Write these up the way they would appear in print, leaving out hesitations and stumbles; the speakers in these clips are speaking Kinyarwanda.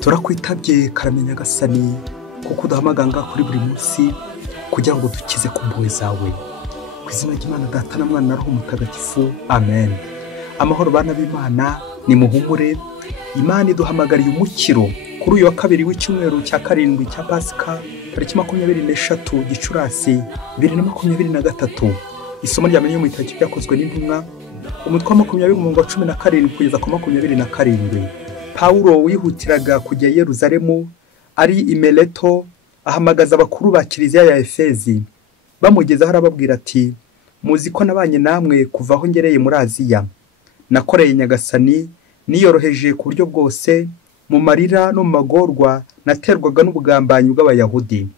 turakwitabye karamenya gasani kuko udahamaganga kuri buri munsi kugira ngo dukize ku mpuhwe zawe. Ku izina ry'Imana Data na Mwana na Roho Mutagatifu, amen. Amahoro bana b'Imana, ni muhumure. Imana iduhamagariye umukiro kuri uyu wa kabiri w'icyumweru cya karindwi cya Pasika, tariki 23 Gicurasi 2023. Isomo rya mbere mu gitabo cyakozwe n'intumwa, umutwe wa 20:17 kugeza ku 27. Paulo wihutiraga kujya i Yerusalemu ari i Mileto, ahamagaza abakuru ba kiliziya ya Efezi. Bamugezaho arababwira ati, muzi ko nabanye namwe kuva aho ngereye muri Aziya. Nakoreye Nyagasani, niyoroheje ku buryo bwose, mu marira no mu magorwa naterwaga n'ubugambanyi bw'Abayahudi.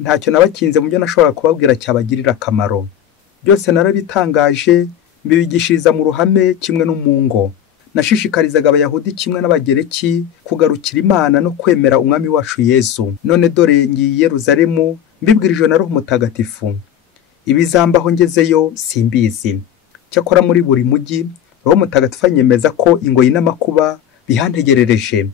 Ntacyo nabakinze mu byo nashobora kubabwira cyabagirira akamaro. Byose narabitangaje, mbibigishiriza mu ruhame kimwe no mu ngo. Nashishikarizaga Abayahudi kimwe n'Abagereki kugarukira Imana no kwemera Umwami wacu Yesu. None dore ngiye i Yerusalemu, mbibwirijwe na Roho Mutagatifu. Ibizambaho ngezeyo simbizi. Cyakora muri buri mujyi Roho Mutagatifu anyemeza ko ingoyi n'amakuba bihantegerereje.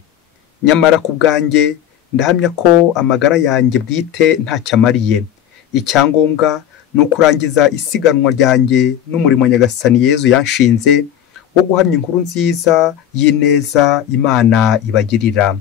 Nyamara ku bwanjye ndahamya ko amagara yanjye bwite ntacyo amariye. Icyangombwa ni ukurangiza isiganwa ryanjye n'umurimo Nyagasani Yesu yanshinze wo guhamya inkuru nziza y'ineza Imana ibagirira.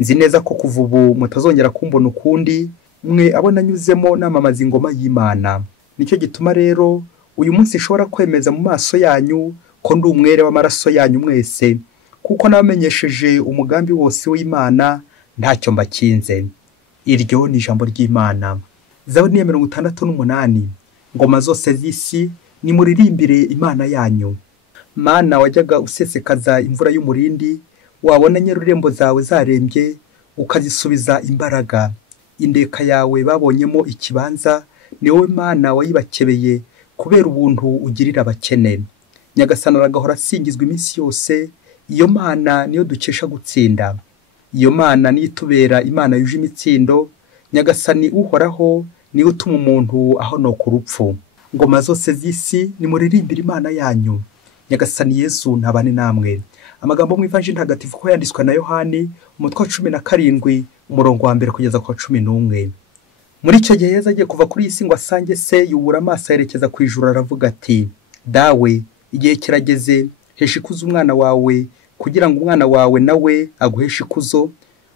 Nzi neza ko kuva ubu mutazongera kumbona ukundi, mwe abo nanyuzemo namamaza ingoma y'Imana. Nicyo gituma rero uyu munsi nshobora kwemeza mu maso yanyu ko ndi umwere w'amaraso yanyu mwese, kuko nabamenyesheje umugambi wose w'Imana ntacyo mbakinze. Iryo ni ijambo ry'Imana. Zaburi ya 68. Ngoma zose z'isi nimuririmbire Imana yanyu. Mana wajyaga usesekaza imvura y'umurindi, wabona nyarurembo zawe zarembye ukazisubiza imbaraga. Indeka yawe babonyemo ikibanza, ni wowe Mana wayibakebeye kubera ubuntu ugirira abakene. Nyagasani aragahora asingizwa iminsi yose. Iyo Mana niyo dukesha gutsinda. Iyo Mana niyo itubera Imana yuje imitsindo. Nyagasani uhoraho niwe utuma umuntu ahonoka urupfu. Ngoma zose z'isi nimuririmbire Imana yanyu. Nyagasani Yesu ntabane namwe. Amagambo mu Ivanjili ntagatifu ko yanditswe na Yohani, umutwe wa 17 umurongo wa 1 kugeza ku 11. Muri icyo gihe Yesu agiye kuva kuri iyi si ngo asange se, yubura amaso yerekeza ku ijuru aravuga ati, dawe igihe kirageze, hesha ikuzo umwana wawe kugira ngo umwana wawe nawe aguheshe ikuzo,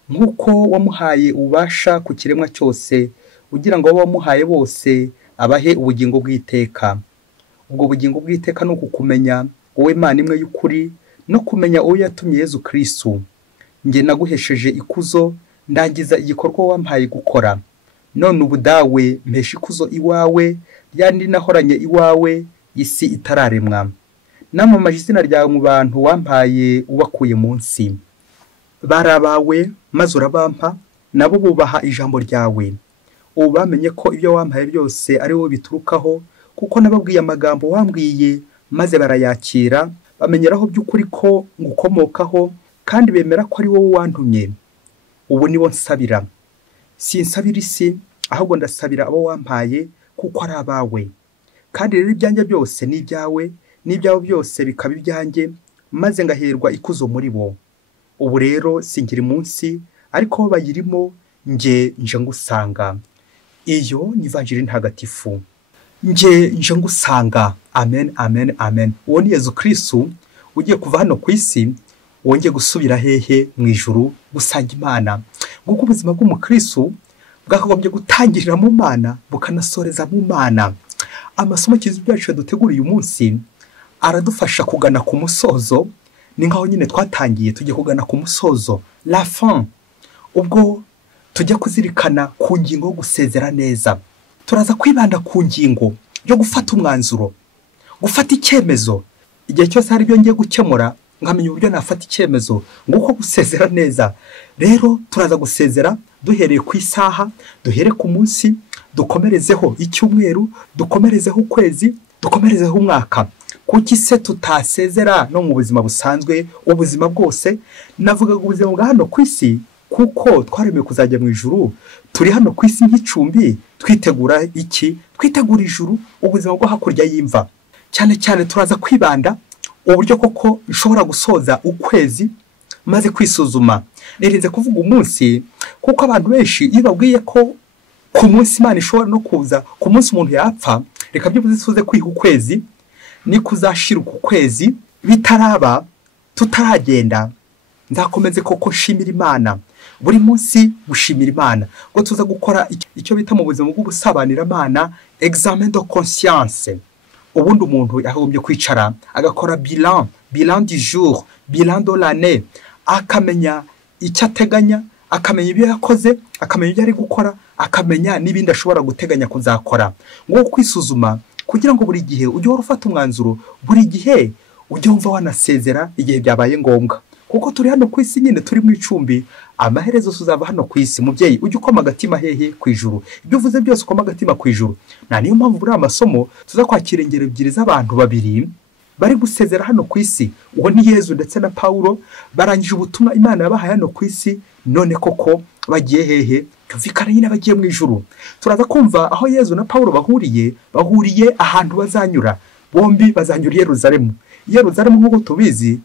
nk'uko wamuhaye ububasha ku kiremwa cyose, ugira ngo abo wamuhaye bose abahe ubugingo bw'iteka. Ubwo bugingo bw'iteka ni ukukumenya wowe Mana imwe y'ukuri, no kumenya uwo yatumye Yesu Kristo. Nge naguhesheje ikuzo, ndangiza igikorwa wampaye gukora. None ubu dawe mpesha ikuzo iwawe, ryandi nahoranye iwawe isi itararemwa. Namamaje izina ryawe mu bantu wampaye ubakuye munsi. Barabawe maze urabampa, nabo bubaha ijambo ryawe. Ubu bamenye ko ibyo wampaye byose ari wowe biturukaho, kuko nababwiye amagambo wambwiye maze barayakira, bamenyeraho by'ukuri ko ngukomokaho, kandi bemera ko ari wowe wantumye. Ubu niwo nsabira. Sinsabira isi, ahubwo ndasabira abo wampaye kuko ari abawe. Kandi rero ibyanjye byose ni ibyawe, n'ibyawe byose bikaba ibyanjye, maze ngaherwa ikuzo muri bo. Ubu rero singira munsi, ariko bo bayirimo, nje ngusanga. Iyo ni Ivanjili ntagatifu. Nje ngusanga. Amen, amen, amen. Uwo ni Yesu Kristo ugiye kuva hano ku isi, wongeye gusubira hehe mu ijuru gusanga Imana. Nguko ubuzima bw'umukristo bwakagombye gutangirira mu Mana bukanasoreza mu Mana. Amasomo kizi byacu duteguriye uyu munsi aradufasha kugana ku musozo. Ni nkaho nyine twatangiye tujye kugana ku musozo, la fin. Ubwo tujya kuzirikana ku ngingo yo gusezera neza. Turaza kwibanda ku ngingo yo gufata umwanzuro, gufata icyemezo. Igihe cyose hari ibyo ngiye gukemura, nkamenya uburyo nafata icyemezo nguko gusezera neza. Rero turaza gusezera duhereye ku isaha, duhere ku munsi, dukomerezeho icyumweru, dukomerezeho ukwezi, dukomerezeho umwaka. Kuki se tutasezera no mu buzima busanzwe, ubuzima bwose? Navuga ubuzima bwa hano ku isi kuko twaremeye kuzajya mu ijuru. Turi hano ku isi nk'icumbi, twitegura iki? Twitegura ijuru, ubuzima bwo hakurya y'imva. Cyane cyane turaza kwibanda uburyo koko nshobora gusoza ukwezi maze kwisuzuma. Nirinze kuvuga umunsi kuko abantu benshi iyo babwiye ko ku munsi Imana ishobora no kuza, ku munsi umuntu yapfa, reka byibuze tuze kwiha ukwezi ni kuzashira uku kwezi bitaraba tutaragenda. Nzakomeze koko shimira Imana buri munsi, gushimira Imana ngo tuza gukora icyo bita mu buzima bw'ubusabanira Imana examen de conscience. Ubundi umuntu yagombye kwicara agakora bilan du jour, bilan de l'année, akamenya icyo ateganya, akamenya ibyo yakoze, akamenya ibyo ari gukora, akamenya n'ibindi ashobora guteganya kuzakora. Ngo kwisuzuma kugira ngo buri gihe ujye ufata umwanzuro, buri gihe ujye wumva wanasezera igihe byabaye ngombwa. Kuko turi hano ku isi nyine, turi mu icumbi, amaherezo tuzava hano ku isi. Mubyeyi ujye ukoma agatima hehe ku ijuru, ibyo uvuze byose ukoma agatima ku ijuru. Niyo mpamvu muri amasomo tuza kwakira ingero ebyiri z'abantu babiri bari gusezera hano ku isi. Uwo ni Yezu ndetse na Pawulo, barangije ubutumwa Imana yabahaye hano ku isi, none koko bagiye hehe? Byumvikana nyine bagiye mu ijuru. Turaza kumva aho Yezu na Pawulo bahuriye ahantu bazanyura. Bombi bazanyura i Yerusalemu. Yerusalemu nk'uko tubizi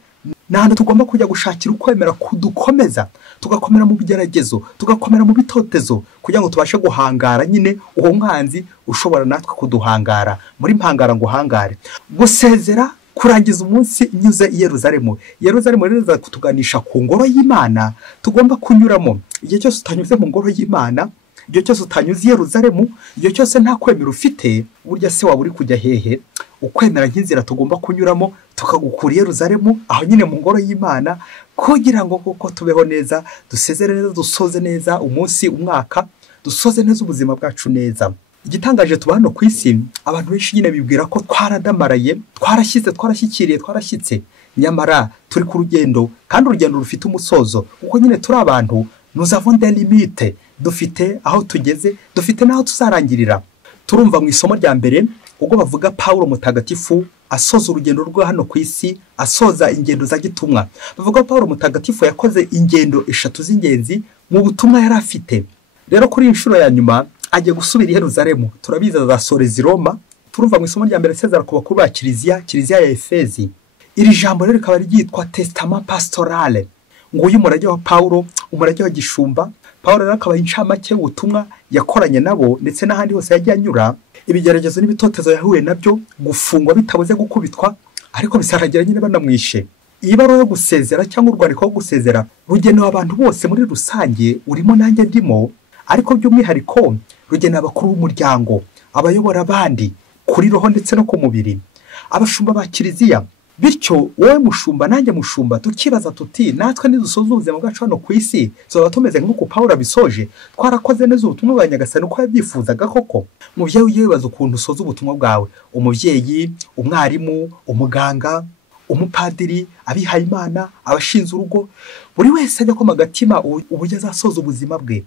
ni ahantu tugomba kujya gushakira ukwemera kudukomeza, tugakomera mu bigeragezo, tugakomera mu bitotezo, kugira ngo tubashe guhangara nyine uwo mwanzi ushobora natwe kuduhangara. Muri mpangara ngo hangare, gusezera kurangiza umunsi nyuze i Yerusalemu. Yerusalemu rero kutuganisha ku ngoro y'Imana tugomba kunyuramo. Igihe cyose utanyuze mu ngoro y'Imana, igihe cyose utanyuze i Yerusalemu, igihe cyose nta kwemera ufite, burya se waba uri kujya hehe? Ukwemera nk'inzira tugomba kunyuramo tukagukura i Yerusalemu, aho nyine mu ngoro y'Imana, kugira ngo koko tubeho neza, dusezere neza, dusoze neza umunsi, umwaka, dusoze neza ubuzima bwacu neza. Igitangaje tuba hano ku isi, abantu benshi nyine bibwira ko twaradamaraye, twarashyitse, nyamara turi ku rugendo, kandi urugendo rufite umusozo, kuko nyine turi abantu, nous avons des limites, dufite aho tugeze, dufite n'aho tuzarangirira. Turumva mu isomo rya mbere ubwo bavuga Pawulo mutagatifu asoza urugendo rwe hano ku isi, asoza ingendo za gitumwa. Bavuga Pawulo mutagatifu yakoze ingendo 3 z'ingenzi mu butumwa yari afite. Rero kuri inshuro ya nyuma agiye gusubira i Yerusalemu. Turabiza azasoreza i Roma. Turumva mu isomo rya mbere asezera ku bakuru ba kiliziya ya Efezi. Iri jambo rero rikaba ryitwa testament pastorale. Ngo uyu murage wa Pawulo, umurage wa gishumba. Pawulo rero akaba incamake y'ubutumwa yakoranye nabo, ndetse n'ahandi hose yagiye anyura. Ibigeragezo n'ibitotezo yahuye nabyo, gufungwa bitabuze gukubitwa, ariko bisaragira nyine banamwishe. Iyi baruwa yo gusezera cyangwa urwandiko rwo gusezera rugenewe abantu bose muri rusange, urimo nanjye ndimo, ariko by'umwihariko rugenewe abakuru b'umuryango, abayobora abandi kuri roho ndetse no ku mubiri, abashumba ba kiliziya. Bityo wowe mushumba nanjye mushumba, tukibaza tuti natwe nidusoza ubuzima bwacu hano ku isi tuzaba tumeze nk'uko Pawulo abisoje, twarakoze neza ubutumwa bwa Nyagasani uko yabyifuzaga koko? Mubyeyi ujye wibaza ukuntu usoza ubutumwa bwawe, umubyeyi, umwarimu, umuganga, umupadiri, abihaye Imana, abashinze urugo, buri wese ajya koma agatima uburyo azasoza ubuzima bwe.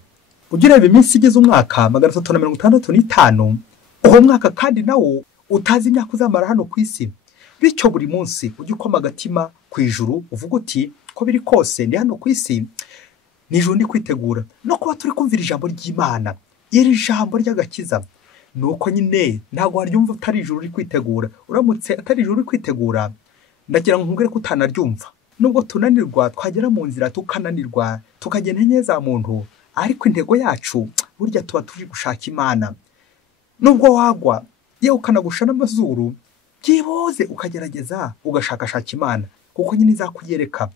Ujye ureba iminsi igize umwaka 365, uwo mwaka kandi nawo utazi imyaka uzamara hano ku isi. Bityo buri munsi ujye ukoma agatima ku ijuru, uvuga uti ko biri kose ndi hano ku isi, nijoro ndi kwitegura no kuba turi kumvira ijambo ry'Imana, iri jambo ry'agakiza. Nuko nyine ntabwo waryumva utari ijuru uri kwitegura. Uramutse atari ijuru uri kwitegura, ndagira ngo nkubwire ko utanaryumva. Nubwo tunanirwa, twagera mu nzira tukananirwa, tukagenda nke za muntu, ariko intego yacu burya tuba turi gushaka Imana. Nubwo wagwa yewe ukanagusha n'amazuru, byibuze ukagerageza ugashakashaka Imana, kuko nyine izakuyereka.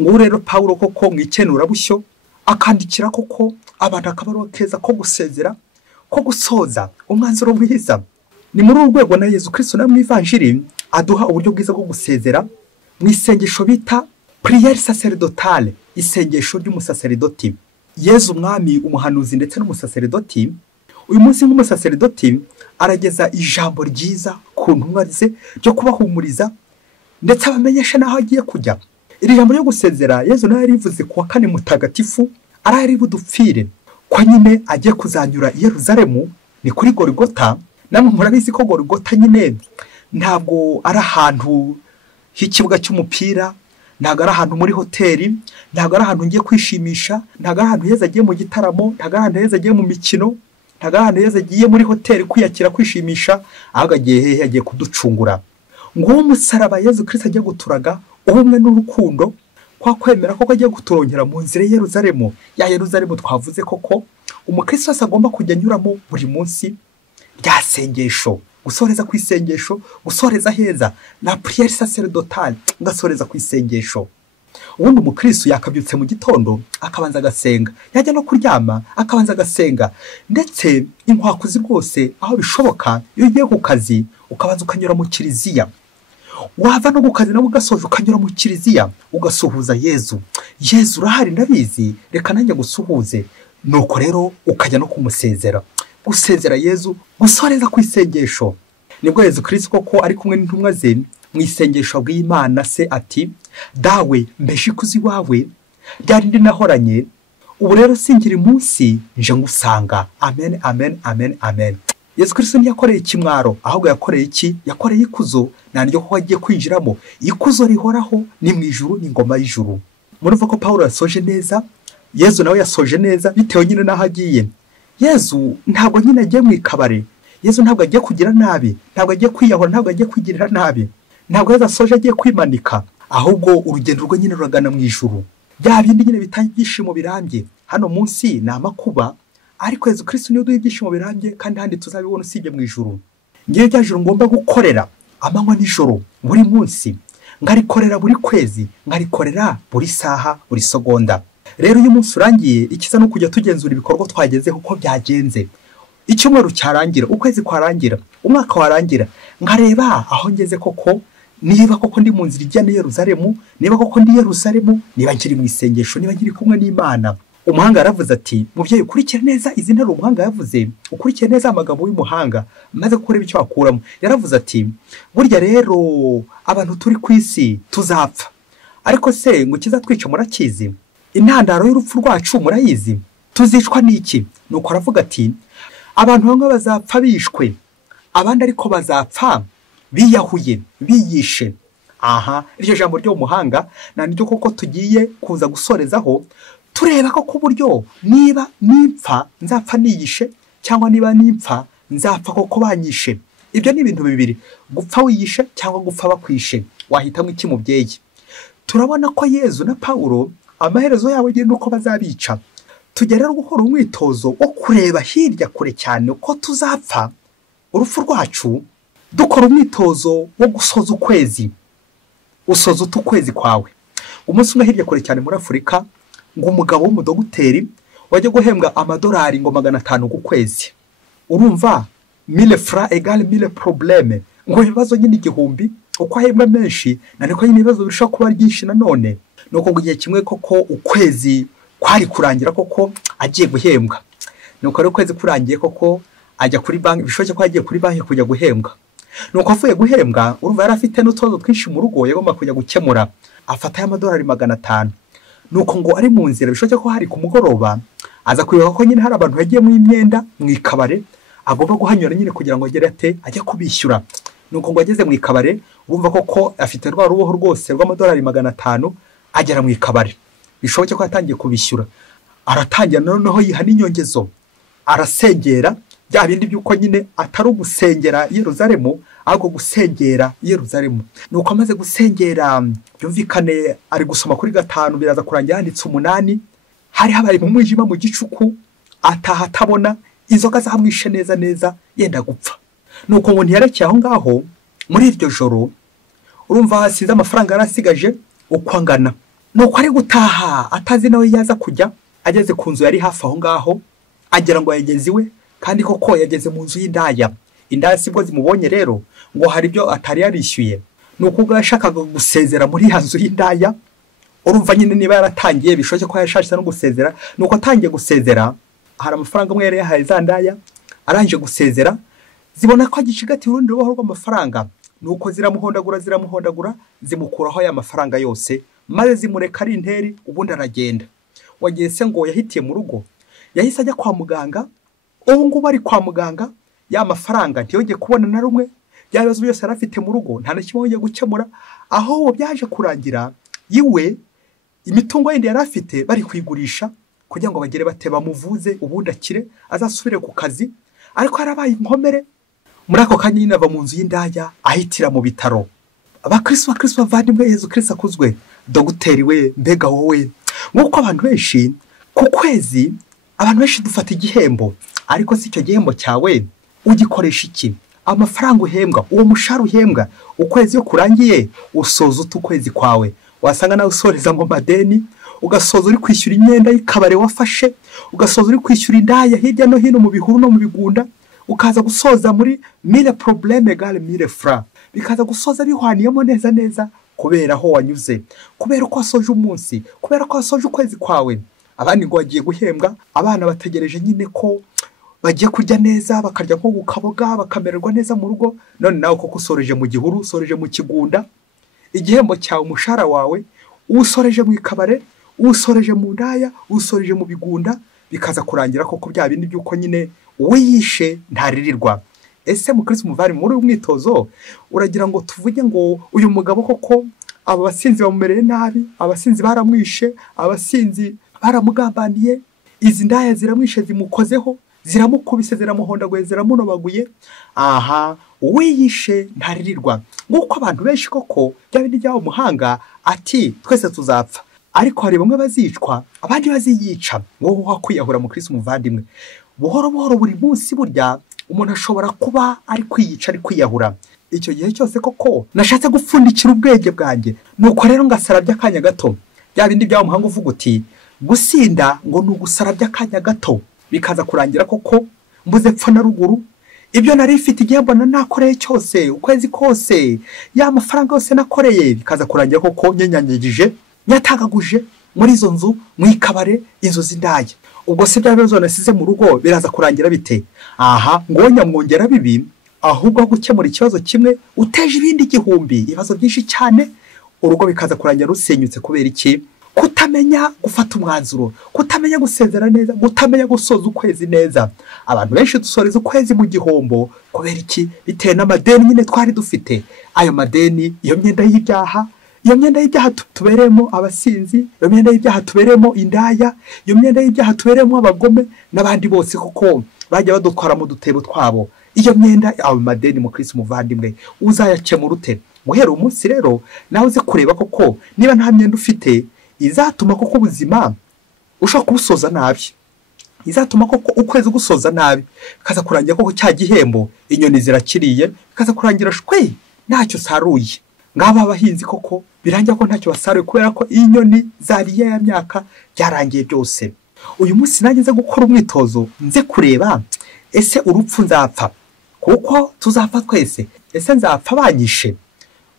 Ngo rero Pawulo koko mwikenura bushyo akandikira koko abantu akabaruwa keza ko gusezera, ko gusoza umwanzuro mwiza. Ni muri urwego na Yezu Kristo na mwivanjiri aduha uburyo bwiza bwo gusezera mu isengesho bita prière sacerdotale, isengesho ry'umusaserdoti. Yezu umwami, umuhanuzi ndetse n'umusaserdoti, uyu munsi nk'umusaserdoti arageza ijambo ryiza ku ntumwa ze ryo kubahumuriza ndetse abamenyesha naho agiye kujya. Iri jambo ryo gusezera Yezu nawe yarivuze ku wa 4 mutagatifu, arari budupfire ko nyine agiye kuzanyura i Yerusalemu, ni kuri Golgotha. Namwe murabizi ko Golgotha nyine ntabwo ari ahantu h'ikibuga cy'umupira, ntabwo ari ahantu muri hoteli, ntabwo ari ahantu ngiye kwishimisha, ntabwo ari ahantu Yezu agiye mu gitaramo, ntabwo ari ahantu Yezu agiye mu mikino, ntabwo ari ahantu Yezu agiye muri hoteli kwiyakira kwishimisha, ahubwo agiye hehe? Agiye kuducungura. Ngo uwo musaraba Yezu Kristo agiye guturaga ubumwe n'urukundo, kwa kwemera koko agiye kuturongera mu nzira y'Yeruzalemu, ya Yeruzalemu twavuze koko umukristo wese agomba kujya anyuramo buri munsi, rya sengesho, gusoreza ku isengesho, gusoreza heza na prière sacerdotale, ngasoreza ku isengesho. Ubundi umukristo yakabyutse mu gitondo akabanza agasenga, yajya no kuryama akabanza agasenga, ndetse inkwakuzi rwose aho bishoboka iyo ugiye ku kazi ukabanza ukanyura mu kiliziya, wava no ku kazi nawe ugasoje ukanyura mu kiliziya ugasuhuza Yezu. Yezu urahari ndabizi, reka nanjye gusuhuze. Nuko rero ukajya no kumusezera, gusezera Yezu, gusoreza ku isengesho. Nibwo Yezu Kristo koko ari kumwe n'intumwa ze mu isengesho ry'Imana se ati, dawe mbeshe ikuzi wawe ryari ndi nahoranye, ubu rero singira munsi nje ngusanga. Amen, amen, amen, amen. Yezu Kristo ntiyakoreye ikimwaro, ahubwo yakoreye iki? Yakoreye ikuzo, naryo ko agiye kwinjiramo. Ikuzo rihoraho ni mu ijuru, ni ingoma y'ijuru. Murumva ko Pawulo yasoje neza, Yezu nawe yasoje neza bitewe nyine n'aho agiye. Yezu ntabwo nyine agiye mu ikabare, Yezu ntabwo agiye kugira nabi, ntabwo agiye kwiyahura, ntabwo agiye kwigirira nabi, ntabwo Yezu asoje agiye kwimanika, ahubwo urugendo rwe nyine ruragana mu ijuru. Bya bindi nyine bitanga ibyishimo birambye hano munsi ni amakuba, ariko Yezu Kristo niwe uduha ibyishimo birambye, kandi handi tuzabibona usibye mu ijuru. Ngiye rya juru ngomba gukorera amanywa n'ijoro buri munsi, ngarikorera buri kwezi, ngarikorera buri saha, buri segonda. Rero uyu munsi urangiye, ikiza no kujya tugenzura ibikorwa twagezeho uko byagenze. Icyumweru cyarangira, ukwezi kwarangira, umwaka warangira, nkareba aho ngeze koko, niba koko ndi mu nzira ijya Yeruzalemu, niba koko ndi Yeruzalemu, niba nkiri mu isengesho, niba nkiri kumwe n'Imana. Umuhanga yaravuze ati, mubyeyi ukurikira neza izi nteruro umuhanga yavuze, ukurikire neza amagambo y'umuhanga maze kureba icyo wakuramo. Yaravuze ati, burya rero abantu turi ku isi tuzapfa, ariko se ngo kizatwica murakizi? Intandaro y'urupfu rwacu murayizi? Tuzicwa n'iki? Nuko aravuga ati, abantu bamwe bazapfa bishwe, abandi ariko bazapfa biyahuye, biyishe. Aha, iryo jambo ryo muhanga na niryo koko tugiye kuza gusorezaho, tureba ko ku buryo niba nimpfa nzapfa niyishe, cyangwa niba nimpfa nzapfa koko banyishe. Ibyo ni ibintu bibiri, gupfa wiyishe cyangwa gupfa bakwishe. Wahitamo iki mubyeyi? Turabona ko Yezu na Pawulo amaherezo yabo agiye nuko bazabica. Tujya rero gukora umwitozo wo kureba hirya kure cyane uko tuzapfa urupfu rwacu, dukora umwitozo wo gusoza ukwezi. Usoza ukwezi kwawe. Umunsi umwe hirya kure cyane muri Afurika, ngo umugabo w'umudogiteri wajya guhembwa amadolari ngo 500 ku kwezi. Urumva 1000 francs égale 1000 problèmes. Ngo ibibazo nyine igihumbi, uko ahembwa menshi naniko nyine ibibazo birusha kuba byinshi nanone. Nuko ngo igihe kimwe koko ukwezi kwari kurangira koko agiye guhembwa. Nuko rero ukwezi kurangiye koko ajya kuri banki, bishoboke ko agiye kuri banki kujya guhembwa. Nuko avuye guhembwa, urumva yari afite n'utubazo twinshi mu rugo yagomba kujya gukemura, afata y'amadolari 500. Nuko ngo ari mu nzira, bishoboke ko hari ku mugoroba, aza kwibuka ko nyine hari abantu yagiye mu imyenda mu ikabare, agomba guhanyura nyine kugira ngo agere ate ajya kubishyura. Nuko ngo ageze mu ikabare, urumva koko afite rwa ruboho rwose rw'amadolari 500, agera mu ikabare. Bishoboke ko yatangiye kubishyura, aratangira noneho yiha n'inyongezo, arasengera bya bindi by'uko nyine atari ugusengera Yeruzalemu, ahubwo gusengera Yeruzalemu. Nuko amaze gusengera, byumvikane ari gusoma kuri 5, biraza kurangira handitse 8. Hari habaye mu mwijima mu gicuku, ataha atabona, inzoga zamwishe neza neza yenda gupfa. Nuko ngo ntiyarekeye aho ngaho, muri iryo joro urumva hasize amafaranga yarasigaje ukwangana. Nuko ari gutaha atazi nawe yaza kujya, ageze ku nzu yari hafi aho ngaho, agera ngo yageze iwe, kandi koko yageze mu nzu y'indaya. Indaya sibwo zimubonye rero ngo hari ibyo atari yarishyuye. Nuko ubwo yashakaga gusezera muri ya nzu y'indaya, urumva nyine niba yaratangiye, bishoboke ko yashashije no gusezera. Nuko atangiye gusezera, hari amafaranga amwe yari yahaye za ndaya, arangije gusezera, zibona ko agicigatiye urundi ruboho rw'amafaranga. Nuko ziramuhondagura zimukuraho ya mafaranga yose, maze zimureka ari interi, ubundi aragenda. Wagiye se ngo yahitiye mu rugo, yahise ajya kwa muganga. Ubu ngubu ari kwa muganga, ya mafaranga ntiyongeye kubona na rumwe, bya bibazo byose yari afite mu rugo nta na kimwe yongeye gukemura. Aho byaje kurangira yiwe imitungo yindi yari afite bari kwigurisha kugira ngo bagere bate bamuvuze, ubundi akire azasubire ku kazi. Ariko harabaye inkomere. Muri ako kanya nyine ava mu nzu y'indaya ahitira mu bitaro. Abakristo bavandimwe, Yezu Kristo akuzwe. dogiteri we mbega wowe nk'uko abantu benshi ku kwezi abantu benshi dufata igihembo ariko si icyo gihembo cyawe ugikoresha iki? Amafaranga uhembwa, uwo mushahara uhembwa ukwezi iyo kurangiye usoza ukwezi kwawe wasanga nawe usoreza mu madeni, ugasoza uri kwishyura imyenda y'ikabare wafashe, ugasoza uri kwishyura indaya hirya no hino mu bihuru no mu bigunda, ukaza gusoza muri mille problème égale mille francs, bikaza gusoza bihwaniyemo neza neza kubera aho wanyuze, kubera ko wasoje umunsi, kubera ko wasoje ukwezi kwawe. Abandi ngo bagiye guhembwa, abana bategereje nyine ko bagiye kurya neza, bakarya nko gukaboga, bakamererwa neza mu rugo, none nawe koko usoreje mu gihuru, usoreje mu kigunda, igihembo cyawe umushahara wawe usoreje mu ikabare, usoreje mu ndaya, usoreje mu bigunda, bikaza kurangira koko bya bindi by'uko nyine wiyishe ntaririrwa. Ese mukristo muvari muri umwitozo uragira ngo tuvuge ngo uyu mugabo koko aba basinzi bamumereye nabi, abasinzi baramwishe, abasinzi baramugambaniye, izi ndaya ziramwishe, zimukozeho, ziramukubise, ziramuhondaguye, ziramunobaguye, aha wiyishe ntaririrwa. Nguko abantu benshi koko bya bindi byawo muhanga ati twese tuzapfa, ariko hari bamwe bazicwa abandi baziyica. Ngo wakwiyahura mu Kristo muvandimwe, buhoro buhoro buri munsi burya umuntu ashobora kuba ari kwiyica, ari kwiyahura. Icyo gihe cyose koko nashatse gupfundikira ubwenge bwanjye, nuko rero ngasara by'akanya gato. Bya bindi byawo muhanga uvuga uti gusinda ngo nugusara by'akanya gato, bikaza kurangira koko mbuze pfa na ruguru. Ibyo nari ifite igihembo nakoreye cyose ukwezi kose, ya mafaranga yose nakoreye, bikaza kurangira koko nyenyanyagije, nyatagaguje muri izo nzu, mu ikabare, inzu z'indaya. Ubwo se bya bibazo nasize mu rugo biraza kurangira bite? Aha ngo nyamwongera bibi, ahubwo gukemura ikibazo kimwe uteje ibindi igihumbi, ibibazo byinshi cyane, urugo bikaza kurangira rusenyutse. Kubera iki? Kutamenya gufata umwanzuro, kutamenya gusezera neza, kutamenya gusoza ukwezi neza. Abantu benshi dusoreza ukwezi mu gihombo. Kubera iki? Bitewe n'amadeni nyine twari dufite. Ayo madeni, iyo myenda y'ibyaha, iyo myenda y'ibyaha tuberemo abasinzi, iyo myenda y'ibyaha tuberemo indaya, iyo myenda y'ibyaha tuberemo abagome n'abandi bose koko bajya badutwara mu dutebo twabo. Iyo myenda, ayo madeni mu Kristo muvandimwe uzayakemura ute? Guhera umunsi rero nawe uze kureba koko niba nta myenda ufite izatuma koko ubuzima ushaka kubusoza nabi, izatuma koko ukwezi gusoza nabi, kaza kurangira koko cya gihembo inyoni zirakiriye, kaza kurangira shwe ntacyo saruye. Ngaba abahinzi koko birangira ko ntacyo basaruye kubera ko inyoni zariye ya myaka byarangiye byose. Uyu munsi nanjye nze gukora umwitozo, nze kureba ese urupfu nzapfa, kuko tuzapfa twese. Ese nzapfa banyishe?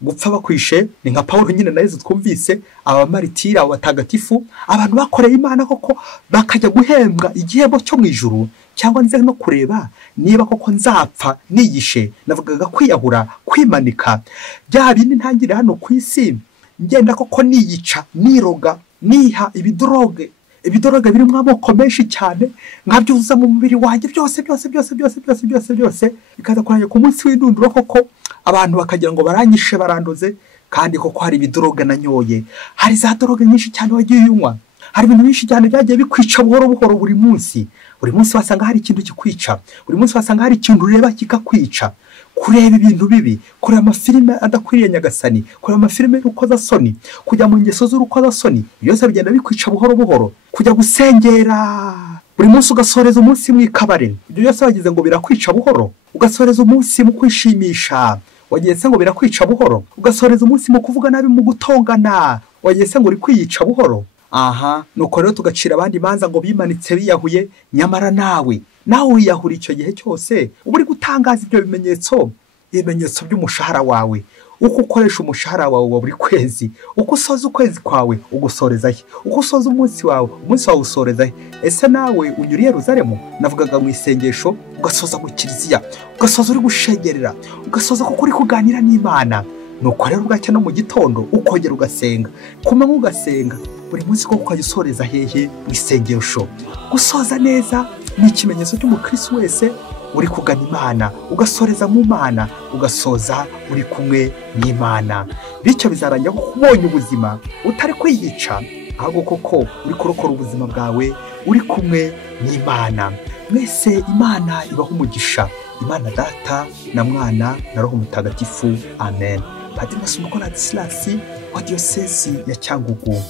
Gupfa bakwishe ni nka Paulo nyine na Yesu twumvise, abamaritira, abatagatifu, abantu bakoreye Imana koko bakajya guhembwa igihembo cyo mu ijuru. Cyangwa nze no kureba niba koko nzapfa niyishe, navugaga kwiyahura, kwimanika, bya bindi ntangire hano ku isi ngenda koko niyica, niroga, niha ibidroge birimo amoko menshi cyane, nkabyuza mu mubiri wanjye byose, bikaza kurangira ku munsi w'indunduro koko abantu bakagira ngo baranyishe, barandoze. Kandi koko hari ibidroge nanyoye, hari za droge nyinshi cyane wagiye unywa, hari ibintu byinshi cyane byagiye bikwica buhoro buhoro. Buri munsi wasanga hari ikintu kikwica, buri munsi wasanga hari ikintu ureba kikakwica. Kureba ibintu bibi, kureba amafilime adakwiriye nyagasani, kureba amafilime y'urukozasoni, kujya mu ngeso z'urukozasoni, byose bigenda bikwica buhoro buhoro. Kujya gusengera buri munsi, ugasoreza umunsi mu ikabare, ibyo byose bagize ngo birakwica buhoro. Ugasoreza umunsi mu kwishimisha, wagiye se ngo birakwica buhoro. Ugasoreza umunsi mu kuvuga nabi, mu gutongana, wagiye se ngo uri kwiyica buhoro. Aha nuko rero tugacira abandi manza ngo bimanitse biyahuye, nyamara nawe wiyahura icyo gihe cyose uba uri gutangaza ibyo bimenyetso by'umushahara wawe. Uko ukoresha umushahara wawe wa buri kwezi, uko usoza ukwezi kwawe ugusoreza he, uko usoza umunsi wawe usoreza he. Ese nawe unyuriye Yerusalemu? Navugaga mu isengesho, ugasoza mu kiliziya, ugasoza uri gushengerera, ugasoza kuko uri kuganira n'Imana. Nuko rero ugacya no mu gitondo ukongera ugasenga, kumanywa ugasenga, buri munsi ko ukajya usoreza hehe? Mu isengesho. Gusoza neza ni ikimenyetso cy'umukristo wese uri kugana Imana, ugasoreza mu Mana, ugasoza uri kumwe n'Imana. Bityo bizarangira ko ubonye ubuzima utari kwiyica, ahubwo koko uri kurokora ubuzima bwawe uri kumwe n'Imana. Mwese Imana ibaho umugisha, Imana Data na Mwana na Roho Mutagatifu. Amen. Padiri Masumbuko Ladislas wa diyosezi ya Cyangugu